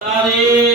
আরে